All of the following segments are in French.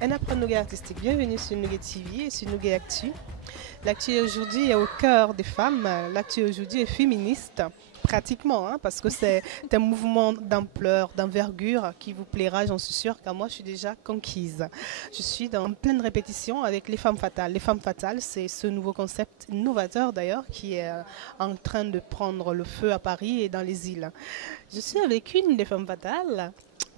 Un apprendre Nougat artistique. Bienvenue sur Nougat TV et sur Nougat Actu. L'actu aujourd'hui est au cœur des femmes. L'actu aujourd'hui est féministe, pratiquement, parce que c'est un mouvement d'ampleur, d'envergure qui vous plaira, j'en suis sûre, car moi je suis déjà conquise. Je suis en pleine répétition avec les femmes fatales. Les femmes fatales, c'est ce nouveau concept novateur d'ailleurs qui est en train de prendre le feu à Paris et dans les îles. Je suis avec une des femmes fatales.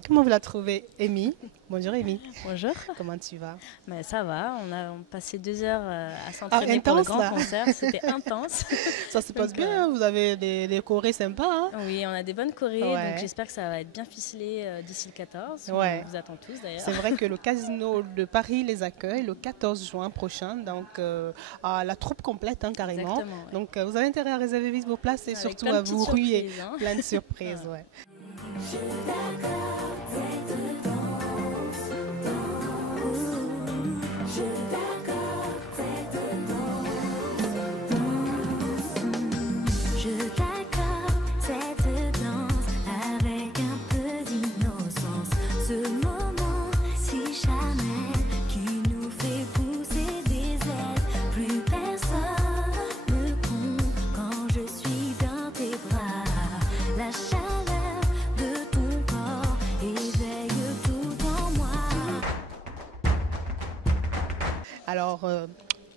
Comment vous la trouvez, Amy? Bonjour Amy. Bonjour. Comment tu vas? Ben, ça va, on a passé 2 heures à s'entraîner pour le grand concert, c'était intense. Ça se passe bien, vous avez des chorés sympas. Oui, on a des bonnes chorés, donc j'espère que ça va être bien ficelé d'ici le 14. On vous attend tous d'ailleurs. C'est vrai que le Casino de Paris les accueille le 14 juin prochain, donc à la troupe complète carrément. Exactement, ouais. Donc vous avez intérêt à réserver vite vos places et surtout à vous ruer. Plein de surprises. Ouais. Alors,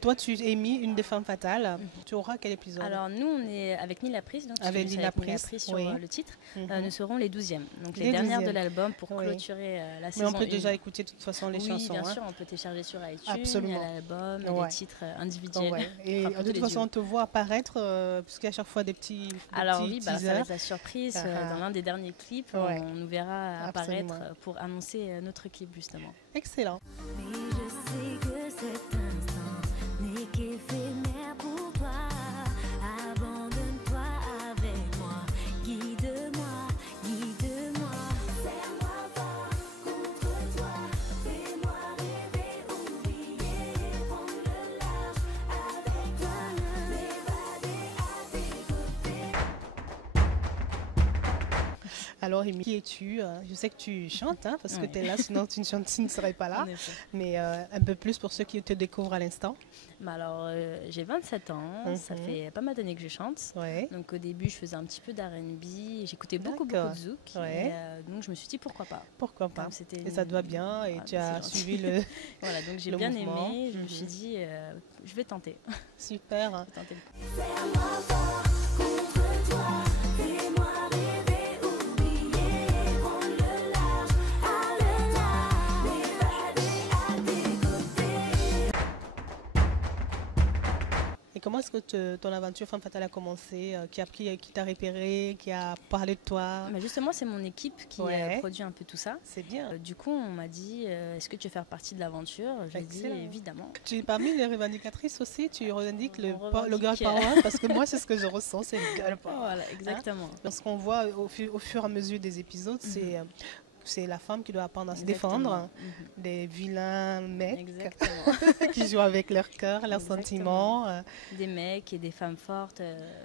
toi, tu es mis une des femmes fatales. Tu auras quel épisode? Alors, nous, on est avec Nila Pris, donc avec Nila Pris sur le titre. Nous serons les 12e, donc les dernières de l'album pour clôturer la saison. Mais on peut déjà écouter de toute façon les chansons. Oui, bien sûr, on peut télécharger sur iTunes. Absolument. Il y a l'album, les titres individuels. Et de toute façon, on te voit apparaître, puisqu'il y a à chaque fois des petits Alors oui, ça va être la surprise. Dans l'un des derniers clips, on nous verra apparaître pour annoncer notre clip, justement. Excellent. Mais je sais que cet instant n'est qu'éphémère pour toi. Abandonne-toi avec moi, guide-moi, guide-moi. Serre-moi fort contre toi, fais-moi rêver, oublier, prendre le large avec toi, m'évader à tes côtés. Alors, Amy, qui es-tu? Je sais que tu chantes, parce que tu es là, sinon tu ne serais pas là. Mais un peu plus pour ceux qui te découvrent à l'instant. Alors, j'ai 27 ans, ça fait pas mal d'années que je chante. Donc au début, je faisais un petit peu d'R&B, j'écoutais beaucoup de zouk. Donc je me suis dit pourquoi pas. Pourquoi pas. Et ça te va bien et tu as suivi le Voilà, donc j'ai bien aimé, je me suis dit, je vais tenter. Super. Serre-moi fort contre toi, fais-moi rêver, oublier, prendre le large, m'évader à tes côtés. Et comment est-ce que ton aventure Femme Fatale a commencé? Qui t'a repéré? Qui a parlé de toi? Justement, c'est mon équipe qui produit un peu tout ça. C'est bien. Du coup, on m'a dit, est-ce que tu veux faire partie de l'aventure? J'ai dit, évidemment. Tu es parmi les revendicatrices aussi? Tu revendiques le girl power? Parce que moi, c'est ce que je ressens, c'est le girl power. Voilà, exactement. Parce qu'on voit au fur et à mesure des épisodes, c'est la femme qui doit apprendre à se défendre des vilains mecs qui jouent avec leur cœur, leurs sentiments. Des mecs et des femmes fortes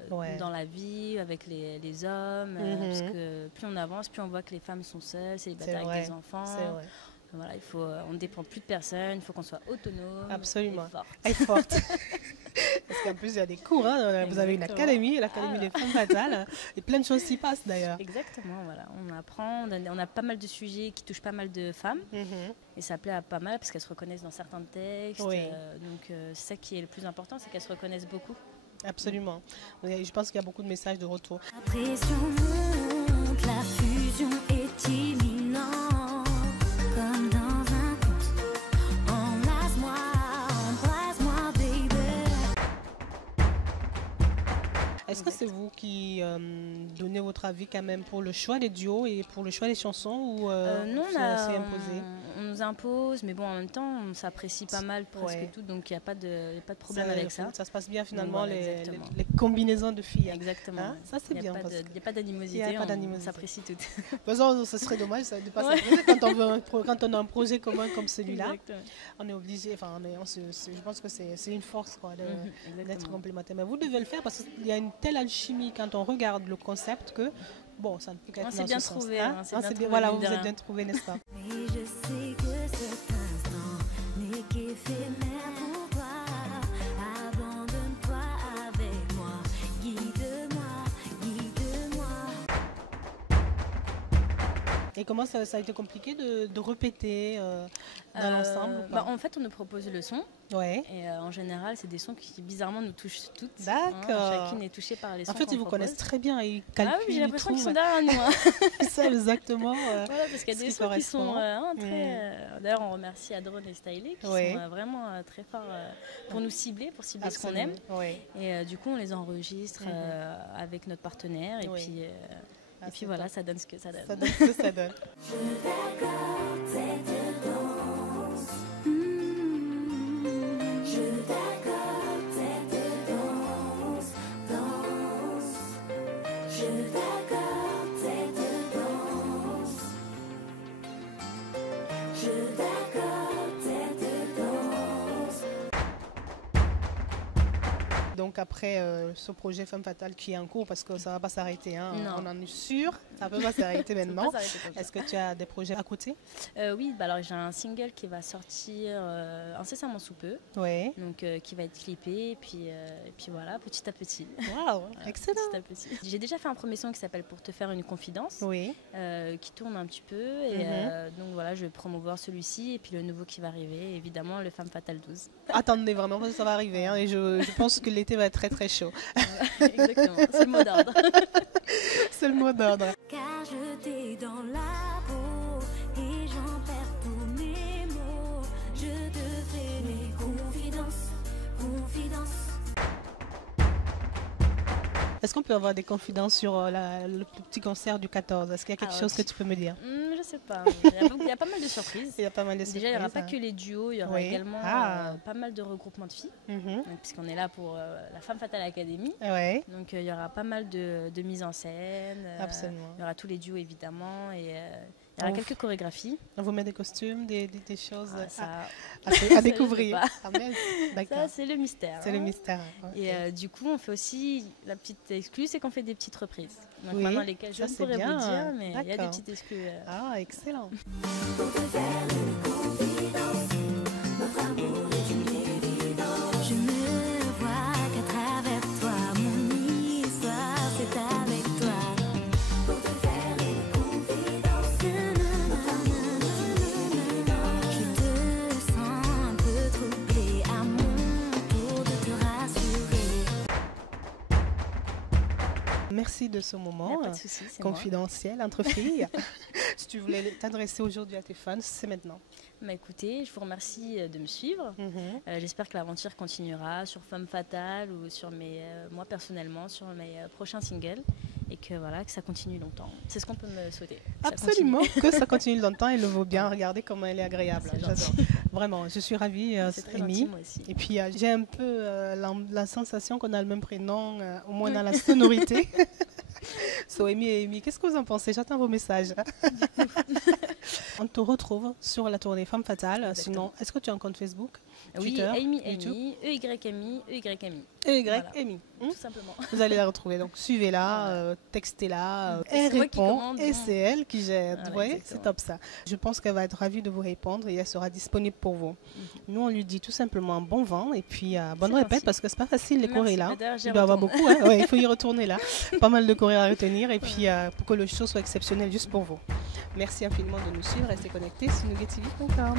dans la vie, avec les hommes. Parce que plus on avance, plus on voit que les femmes sont seules, célibataires avec des enfants. C'est vrai. Voilà, on ne dépend plus de personne, il faut qu'on soit autonome. Absolument. Et forte. Parce qu'en plus, il y a des cours. Vous avez une académie, l'Académie des femmes fatales. Et plein de choses s'y passent d'ailleurs. Exactement, voilà. On apprend, on a pas mal de sujets qui touchent pas mal de femmes. Et ça plaît à pas mal parce qu'elles se reconnaissent dans certains textes. Donc c'est ça qui est le plus important, c'est qu'elles se reconnaissent beaucoup. Absolument. Je pense qu'il y a beaucoup de messages de retour. La pression monte, la fusion est imminente. Comme dans un conte, embrasse-moi, embrasse-moi, baby. Est-ce que c'est vous qui donnez votre avis quand même pour le choix des duos et pour le choix des chansons ou non, c'est assez imposé? On nous impose, mais bon, en même temps, on s'apprécie pas mal presque tout, donc il n'y a pas de problème avec ça. Ça se passe bien finalement, voilà, les combinaisons de filles. Exactement. Ça c'est bien. Il n'y a pas d'animosité, on s'apprécie toutes. De toute façon, ce serait dommage de ne pas s'apprécier quand on a un projet commun comme celui-là. On est obligé, je pense que c'est une force d'être complémentaire. Mais vous devez le faire parce qu'il y a une telle alchimie quand on regarde le concept que ça ne peut qu'être dans ce sens. On s'est bien trouvé. Voilà, vous vous êtes bien trouvé, n'est-ce pas? Mais je sais que cet instant éphémère pour toi. Abandonne-toi avec moi. Guide-moi, guide-moi. Et comment ça a été compliqué de répéter dans l'ensemble ou pas? En fait, on nous propose le son. Ouais. Et en général, c'est des sons qui bizarrement nous touchent toutes. D'accord. Chacune est touchée par les sons. En fait, qu'on ils vous propose. connaissent très bien. Ils calculent, Ah oui, j'ai l'impression qu'ils sont ils derrière nous. Hein. trouvent ça exactement. Voilà, parce qu'il y a ce des qui sons qui sont correspond. très. D'ailleurs, on remercie Adron et Stylé qui Ouais. sont vraiment très forts pour nous cibler, pour cibler ce qu'on aime. Ouais. Et du coup, on les enregistre avec notre partenaire. Et Oui. puis, Ah, et puis c'est voilà, top. ça donne ce que ça donne. Ça donne ce que ça donne. Je t'accorde cette danse. Je t'accorde cette danse, danse. Je t'accorde cette danse. Je t'accorde cette danse. Donc après ce projet Femme Fatale qui est en cours, parce que ça ne va pas s'arrêter, hein, Non. on en est sûr, ça ne peut pas s'arrêter Ça peut maintenant. pas s'arrêter comme ça. Est-ce que tu as des projets à côté? Oui, alors j'ai un single qui va sortir incessamment sous peu, Oui. donc qui va être clippé, et puis voilà, petit à petit. Waouh, excellent. Petit à petit. J'ai déjà fait un premier son qui s'appelle Pour te faire une confidence, Oui. qui tourne un petit peu, et donc voilà, je vais promouvoir celui-ci, et puis le nouveau qui va arriver, évidemment, le Femme Fatale 12. Attendez vraiment, parce que ça va arriver, hein, et je pense que l'été va être très très chaud. Exactement, c'est le mot d'ordre. C'est le mot d'ordre. Car je t'ai dans la peau et j'en perds tous mes mots. Je te fais mes confidences, confidences. Est-ce qu'on peut avoir des confidences sur le petit concert du 14? Est-ce qu'il y a quelque chose que tu peux me dire? Je sais pas, il y a pas mal de surprises. Il y a pas mal de surprises. Déjà, il n'y aura pas que les duos, il y aura Oui. également Ah. pas mal de regroupements de filles, Mhm. donc, puisqu'on est là pour la Femme Fatale Academy. Ouais, Donc il y aura pas mal de mise en scène, absolument. il y aura tous les duos évidemment, et il y aura Ouf. quelques chorégraphies. On vous met des costumes, des choses Ça, à je sais découvrir. pas. Ah, merde. D'accord. ça c'est le mystère. C'est le hein. mystère. Ok. Et du coup, on fait aussi la petite exclue, c'est qu'on fait des petites reprises. Donc Oui, maintenant lesquelles je ça, ne c'est pourrais bien. vous dire, mais il y a des D'accord. petites exclus. Ah, excellent. Pour te faire une confidence, notre amour est une évidence. Je ne vois qu'à travers toi, mon histoire c'est avec toi. Pour te faire une confidence, je te sens un peu troublée, à mon tour de te rassurer. Merci de ce Il n'y moment a pas de souci, c'est moi. confidentiel entre filles. Si tu voulais t'adresser aujourd'hui à tes fans, c'est maintenant. Bah, écoutez, je vous remercie de me suivre. J'espère que l'aventure continuera sur Femme Fatale ou sur moi personnellement, sur mes prochains singles, et que voilà, que ça continue longtemps. C'est ce qu'on peut me souhaiter. que ça Absolument, continue. que ça continue longtemps, elle le vaut bien. Regardez comment elle est agréable. C'est J'adore. gentil. Vraiment, je suis ravie, C'est très gentil, Amy. moi aussi. Et puis j'ai un peu la sensation qu'on a le même prénom, au moins dans la sonorité. So Amy et Amy, qu'est-ce que vous en pensez? J'attends vos messages. On te retrouve sur la tournée Femme Fatale. Exactement. Sinon, est-ce que tu as un compte Facebook? Oui, Twitter, Amy, YouTube. Amy, EY-Amy, EY-Amy. EY Voilà. Amy. Tout simplement. Vous allez la retrouver. Donc suivez-la, Voilà. textez-la. Et Elle c'est moi qui répond commande, et non. c'est elle qui gère. Voilà, Ouais, exactement. c'est top ça. Je pense qu'elle va être ravie de vous répondre et elle sera disponible pour vous. Nous, on lui dit tout simplement bon vent et puis bonne C'est répète gentil. parce que c'est pas facile les Merci. chorés là. D'ailleurs, j'y Il doit y avoir retourne. beaucoup. Hein. Ouais, il faut y retourner là. Pas mal de chorés à retenir et puis pour que le show soit exceptionnel juste pour vous. Merci infiniment de nous suivre. Restez connectés sur nougettv.com.